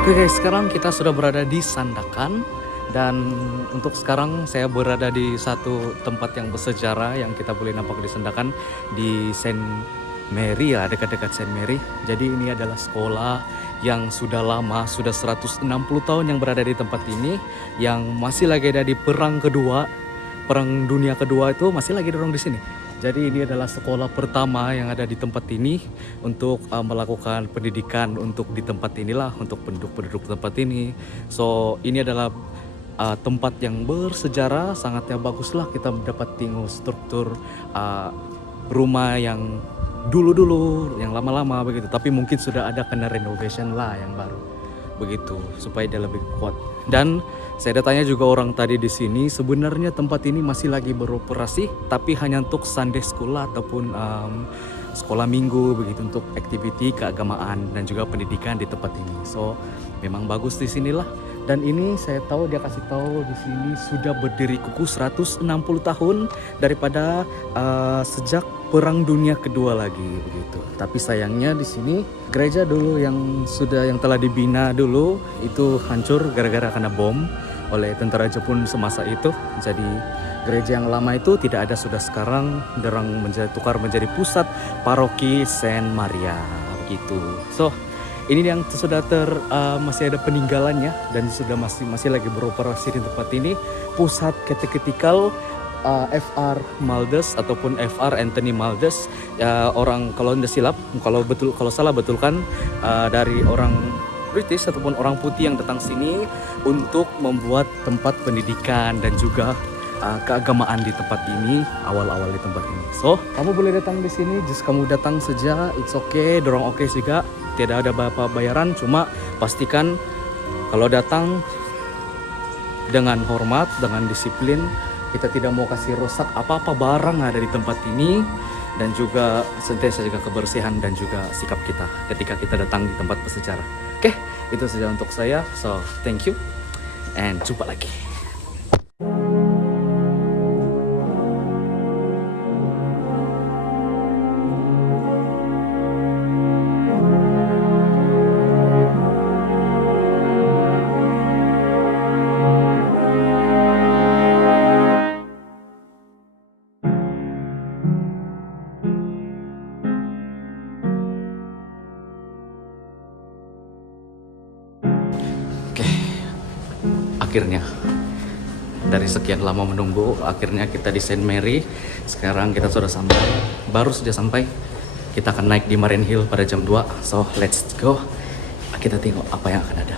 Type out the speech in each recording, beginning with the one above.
Oke guys, sekarang kita sudah berada di Sandakan. Dan untuk sekarang saya berada di satu tempat yang bersejarah yang kita boleh nampak di Sandakan, di Saint Mary ya, dekat-dekat Saint Mary. Jadi ini adalah sekolah yang sudah lama, sudah 160 tahun yang berada di tempat ini, yang masih lagi ada di Perang Kedua, Perang Dunia Kedua itu masih lagi dorong di sini. Jadi ini adalah sekolah pertama yang ada di tempat ini untuk melakukan pendidikan untuk di tempat inilah, untuk penduduk-penduduk tempat ini. So ini adalah tempat yang bersejarah, sangatnya baguslah kita dapat tengok struktur rumah yang dulu-dulu, yang lama-lama begitu. Tapi mungkin sudah ada kena renovation lah yang baru begitu supaya dia lebih kuat. Dan saya ada tanya juga orang tadi di sini, sebenarnya tempat ini masih lagi beroperasi, tapi hanya untuk Sunday school ataupun sekolah minggu begitu, untuk aktiviti keagamaan dan juga pendidikan di tempat ini. So memang bagus di sinilah. Dan ini saya tahu dia kasih tahu di sini sudah berdiri kukuh 160 tahun daripada sejak Perang Dunia Kedua lagi begitu. Tapi sayangnya di sini gereja dulu yang telah dibina dulu itu hancur gara-gara kena bom oleh tentara Jepun semasa itu. Jadi gereja yang lama itu tidak ada sudah, sekarang derang tukar menjadi pusat paroki Saint Maria begitu. So ini yang sudah masih ada peninggalannya dan sudah masih lagi beroperasi di tempat ini, pusat kateketikal FR Maldes ataupun FR Anthony Maldes. Orang kalau tidak silap, kalau salah betulkan dari orang British ataupun orang putih yang datang sini untuk membuat tempat pendidikan dan juga keagamaan di tempat ini, awal-awal di tempat ini. So kamu boleh datang di sini, just kamu datang saja, it's okay, dorong oke juga. Tidak ada bayaran, cuma pastikan kalau datang dengan hormat, dengan disiplin. Kita tidak mau kasih rusak apa-apa barang ada di tempat ini, dan juga sentiasa jaga kebersihan dan juga sikap kita ketika kita datang di tempat bersejarah. Oke, itu saja untuk saya. So thank you and jumpa lagi. Akhirnya dari sekian lama menunggu, akhirnya kita di Saint Mary. Sekarang kita sudah sampai, baru saja sampai. Kita akan naik di Marine Hill pada jam 2. So let's go, kita tengok apa yang akan ada.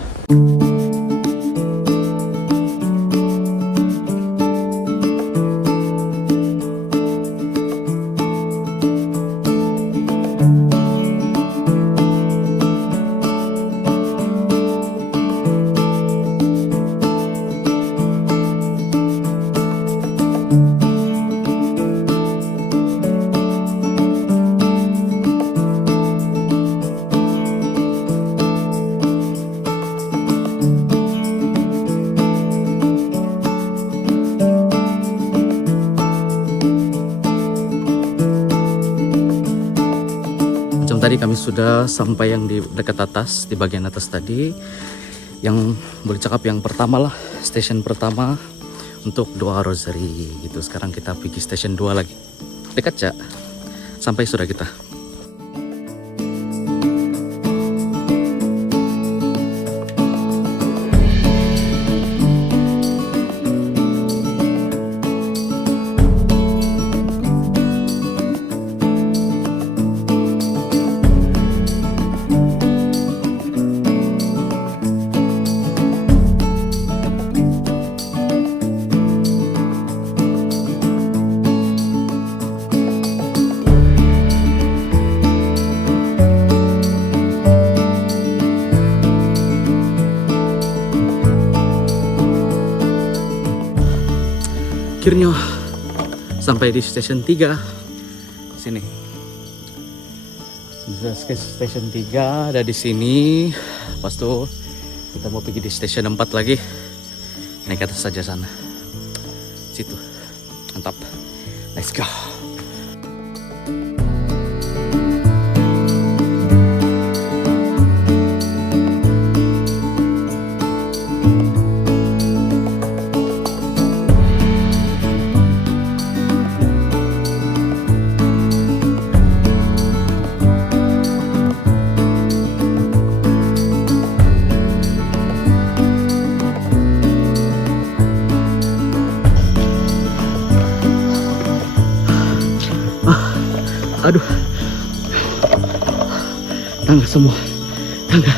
Tadi kami sudah sampai yang di dekat atas, di bagian atas tadi, yang boleh cakap yang pertama lah, stasiun pertama untuk doa rosary gitu. Sekarang kita pergi stasiun 2 lagi, dekat ya, sampai sudah kita. Akhirnya sampai di stasiun 3 sini. Stasiun 3 ada di sini. Pas tuh kita mau pergi di stasiun 4 lagi. Naik ke atas saja sana. Situ. Mantap. Let's go. Aduh, tangga semua, tangga.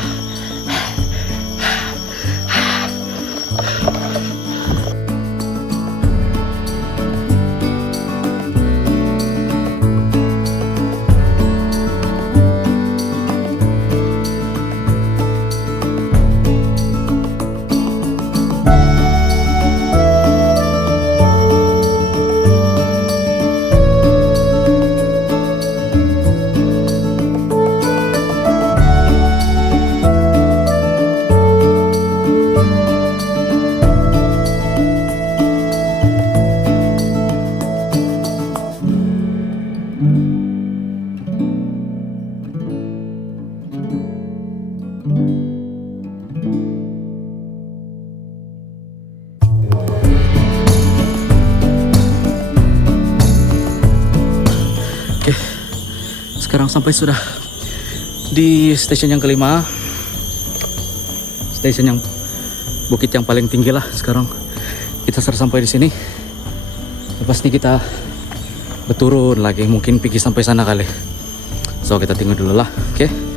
Oke, sekarang sampai sudah di stasiun yang kelima, stasiun yang bukit yang paling tinggi lah. Sekarang kita sudah sampai di sini. Lepas ini kita berturun lagi, mungkin pergi sampai sana kali. So kita tunggu dulu lah, oke?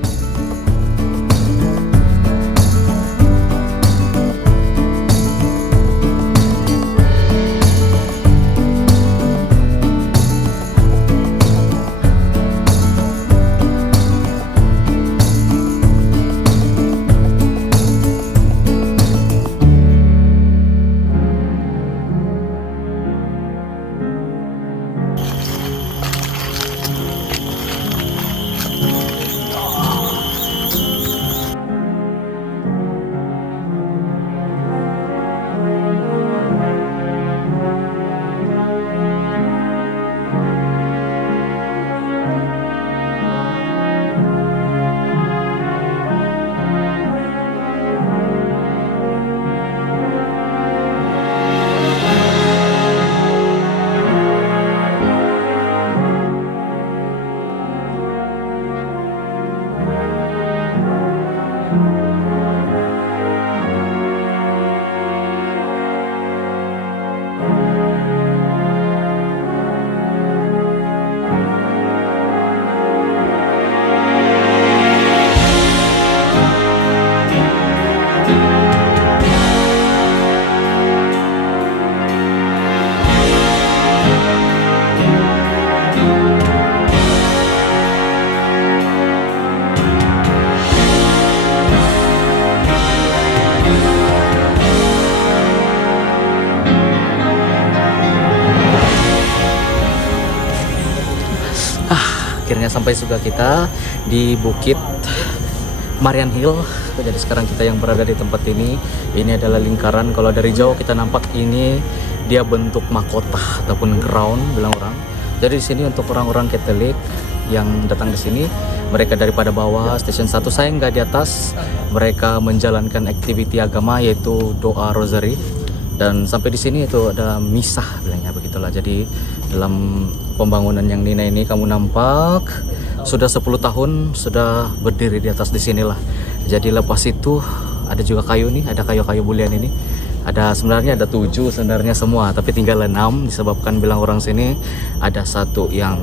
Akhirnya sampai juga kita di Bukit Marian Hill. Jadi sekarang kita yang berada di tempat ini adalah lingkaran. Kalau dari jauh kita nampak ini dia bentuk mahkota ataupun crown bilang orang. Jadi di sini untuk orang-orang Katolik yang datang di sini, mereka daripada bawah stasiun 1, saya nggak di atas, mereka menjalankan aktiviti agama yaitu doa rosary. Dan sampai di sini itu ada misah bilangnya begitulah. Jadi dalam pembangunan yang Nina ini kamu nampak sudah 10 tahun sudah berdiri di atas di sinilah. Jadi lepas itu ada juga kayu nih, ada kayu-kayu bulian ini. Ada sebenarnya ada 7 sebenarnya semua, tapi tinggal 6 disebabkan bilang orang sini ada 1 yang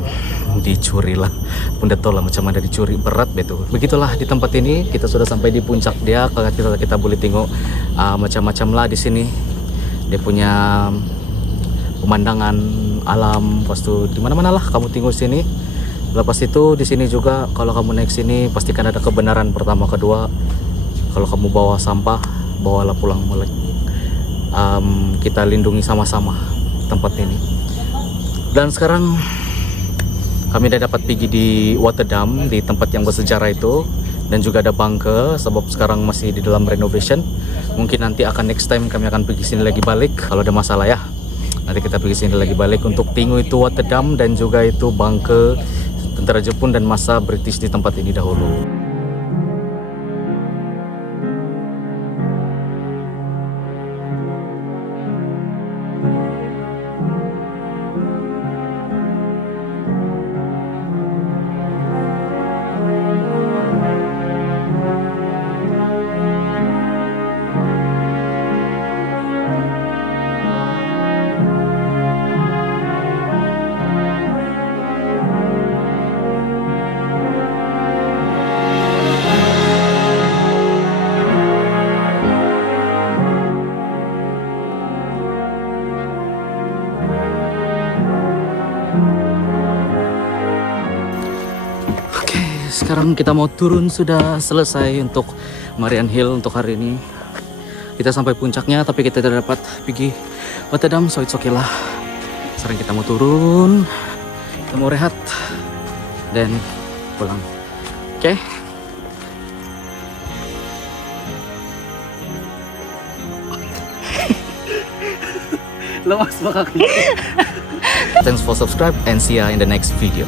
dicuri lah. Bunda tahu lah macam mana dicuri, berat betul. Begitulah di tempat ini kita sudah sampai di puncak dia. Kalau kita boleh tengok macam-macam lah di sini. Dia punya pemandangan alam, pas tu di mana-mana lah kamu tengok sini. Lepas itu di sini juga kalau kamu naik sini pastikan ada kebenaran pertama, kedua kalau kamu bawa sampah bawalah pulang balik. Kita lindungi sama-sama tempat ini. Dan sekarang kami dah dapat pergi di water dam di tempat yang bersejarah itu, dan juga ada bunker sebab sekarang masih di dalam renovation. Mungkin nanti akan next time kami akan pergi sini lagi balik kalau ada masalah ya. Nanti kita pergi sini lagi balik untuk tengok itu water dam dan juga itu bunker tentara Jepun dan masa British di tempat ini dahulu. sekarang kita mau turun, sudah selesai untuk Marian Hill untuk hari ini. Kita sampai puncaknya tapi kita tidak dapat pergi Rotterdam, so it's okay lah. Sekarang kita mau turun, kita mau rehat dan pulang. Oke? Lemas banget. Thanks for subscribe and see ya in the next video.